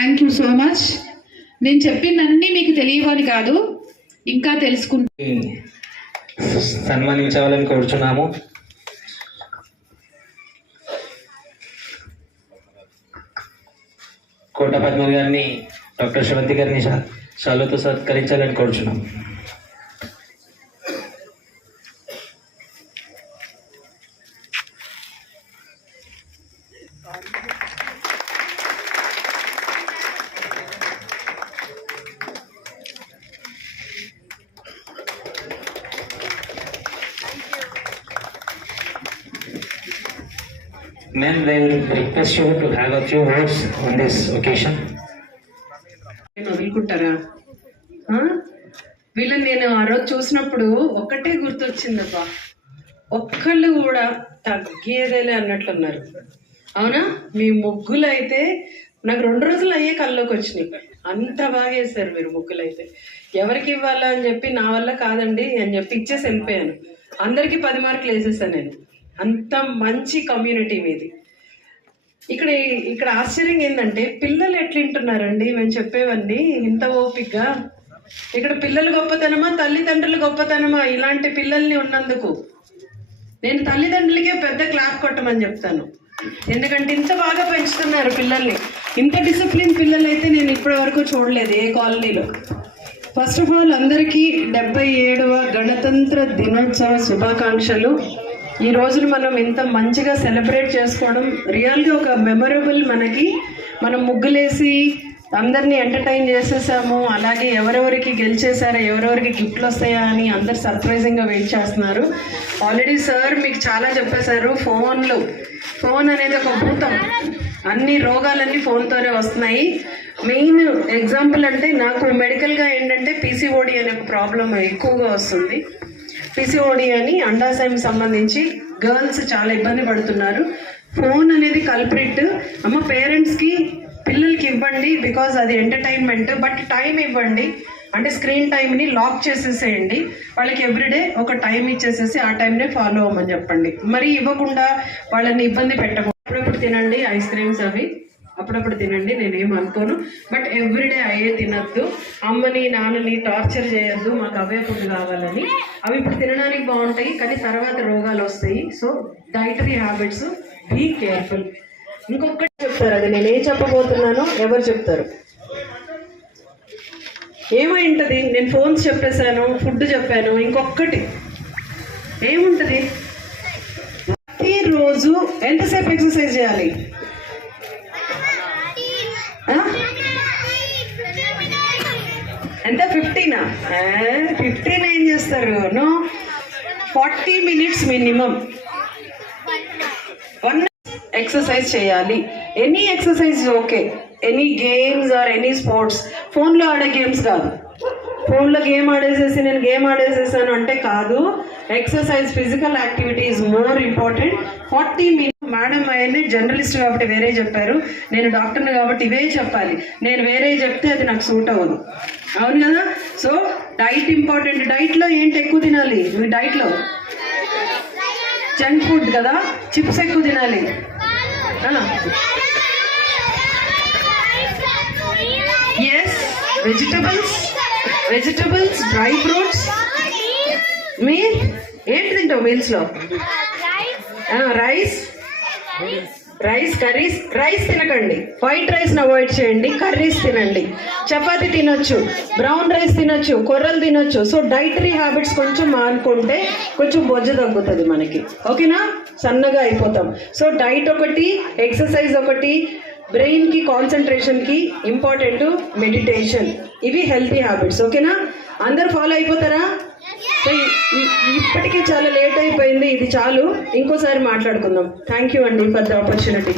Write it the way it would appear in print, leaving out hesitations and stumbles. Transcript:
Thank you so much. నేను చెప్పిందన్నీ మీకు తెలియవని కాదు, ఇంకా తెలుసుకుంటే సన్మానించాలని కోరుచున్నాము. కోట పద్మ గారిని, డాక్టర్ శ్రవంతి గారిని శాలుతో సత్కరించాలని కోరుచున్నాము. Ma'am, I will request you to have a few words on this occasion. వదులుకుంటారా? వీళ్ళని నేను ఆ రోజు చూసినప్పుడు ఒక్కటే గుర్తొచ్చిందబ్బా, ఒక్కళ్ళు కూడా తగ్గేదేలే అన్నట్లున్నారు. అవునా? మీ ముగ్గులు అయితే నాకు 2 రోజులు అయ్యే కల్లోకి వచ్చినాయి. అంత బాగా వేశారు మీరు ముగ్గులు అయితే. ఎవరికి ఇవ్వాలా అని చెప్పి నా వల్ల కాదండి అని చెప్పి ఇచ్చేసి వెళ్ళిపోయాను. అందరికీ 10 మార్కులు వేసేసాను నేను. అంత మంచి కమ్యూనిటీ మీది. ఇక్కడ ఆశ్చర్యం ఏంటంటే పిల్లలు ఎట్లింటున్నారండి మేము చెప్పేవన్నీ ఇంత ఓపికగా. ఇక్కడ పిల్లలు గొప్పతనమా తల్లిదండ్రులు గొప్పతనమా? ఇలాంటి పిల్లల్ని ఉన్నందుకు నేను తల్లిదండ్రులకే పెద్ద క్లాప్ కొట్టమని చెప్తాను. ఎందుకంటే ఇంత బాగా పెంచుతున్నారు పిల్లల్ని. ఇంత డిసిప్లిన్ పిల్లలు అయితే నేను ఇప్పటి వరకు చూడలేదు ఏ కాలనీలో. ఫస్ట్ ఆఫ్ ఆల్ అందరికీ 77వ గణతంత్ర దినోత్సవ శుభాకాంక్షలు. ఈ రోజును మనం ఇంత మంచిగా సెలబ్రేట్ చేసుకోవడం రియల్గా ఒక మెమొరబుల్. మనం ముగ్గులేసి అందరినీ ఎంటర్టైన్ చేసేసాము. అలాగే ఎవరెవరికి గెలిచేసారా, ఎవరెవరికి గిఫ్ట్లు వస్తాయా అని అందరు సర్ప్రైజింగ్గా వెయిట్ చేస్తున్నారు. ఆల్రెడీ సార్ మీకు చాలా చెప్పేశారు. ఫోన్ అనేది ఒక భూతం. అన్ని రోగాలన్నీ ఫోన్తోనే వస్తున్నాయి. మెయిన్ ఎగ్జాంపుల్ అంటే నాకు మెడికల్గా ఏంటంటే పీసీఓడి అనే ప్రాబ్లం ఎక్కువగా వస్తుంది. పీసీఓడి అని అండాశయం సంబంధించి గర్ల్స్ చాలా ఇబ్బంది పడుతున్నారు. ఫోన్ అనేది కల్ప్రిట్. పేరెంట్స్కి పిల్లలకి ఇవ్వండి, బికాజ్ అది ఎంటర్టైన్మెంట్. బట్ టైం ఇవ్వండి, అంటే స్క్రీన్ టైంని లాక్ చేసేసేయండి. వాళ్ళకి ఎవ్రీడే ఒక టైం ఇచ్చేసేసి ఆ టైంనే ఫాలో అవ్వమని చెప్పండి. మరి ఇవ్వకుండా వాళ్ళని ఇబ్బంది పెట్టకూడదు. అప్పుడప్పుడు తినండి ఐస్ క్రీమ్స్, అవి అప్పుడప్పుడు తినండి, నేనేం అనుకోను. బట్ ఎవ్రీడే అయ్యే తినద్దు. అమ్మని నాన్నని టార్చర్ చేయొద్దు మాకు అవే ఫుడ్ కావాలని. అవి ఇప్పుడు తినడానికి బాగుంటాయి కానీ తర్వాత రోగాలు వస్తాయి. So dietary habits, be careful. ఇంకొకటి చెప్తారు, అది నేనేం చెప్పబోతున్నానో ఎవరు చెప్తారు? ఏమై ఉంటుంది? నేను ఫోన్స్ చెప్పేశాను, ఫుడ్ చెప్పాను. ఇంకొకటి ఏముంటుంది? ప్రతిరోజు ఎంతసేపు ఎక్సర్సైజ్ చేయాలి? ఎంత? 15 ఏం చేస్తారు? 40 minutes మినిమం 1 ఎక్సర్సైజ్ చేయాలి. Any exercise okay, any games or any sports. ఫోన్లో ఆడే గేమ్స్ కాదు. ఫోన్లో గేమ్ ఆడేసేసి నేను గేమ్ ఆడేసేసాను అంటే కాదు. Exercise, physical activity is more important. 40 minutes. Madam అవన్నీ జర్నలిస్ట్ కాబట్టి వేరే చెప్పారు, నేను డాక్టర్ని కాబట్టి ఇవే చెప్పాలి. నేను వేరే చెప్తే అది నాకు సూట్ అవ్వదు. అవును కదా? So diet important. డైట్లో ఏంటి ఎక్కువ తినాలి? మీ డైట్లో జంక్ ఫుడ్ కదా, చిప్స్ ఎక్కువ తినాలి. Yes, vegetables, dry fruits. మీరు ఏంటి తింటావు మీల్స్లో? Rice, curries. రైస్ తినకండి, వైట్ రైస్ని అవాయిడ్ చేయండి. కర్రీస్ తినండి. చపాతి తినొచ్చు, బ్రౌన్ రైస్ తినొచ్చు, కొర్రలు తినొచ్చు. సో డైటరీ హ్యాబిట్స్ కొంచెం మానుకుంటే కొంచెం బొజ్జు తగ్గుతుంది మనకి. ఓకేనా? సన్నగా అయిపోతాం. సో డైట్ ఒకటి, ఎక్సర్సైజ్ ఒకటి, బ్రెయిన్కి కాన్సన్ట్రేషన్కి ఇంపార్టెంట్ మెడిటేషన్. ఇవి హెల్తీ హ్యాబిట్స్. ఓకేనా? అందరు ఫాలో అయిపోతారా? సో ఇప్పటికే చాలా లేట్ అయిపోయింది, ఇది చాలు. ఇంకోసారి మాట్లాడుకుందాం. థ్యాంక్ యూ అండి ఫర్ ద ఆపర్చునిటీ.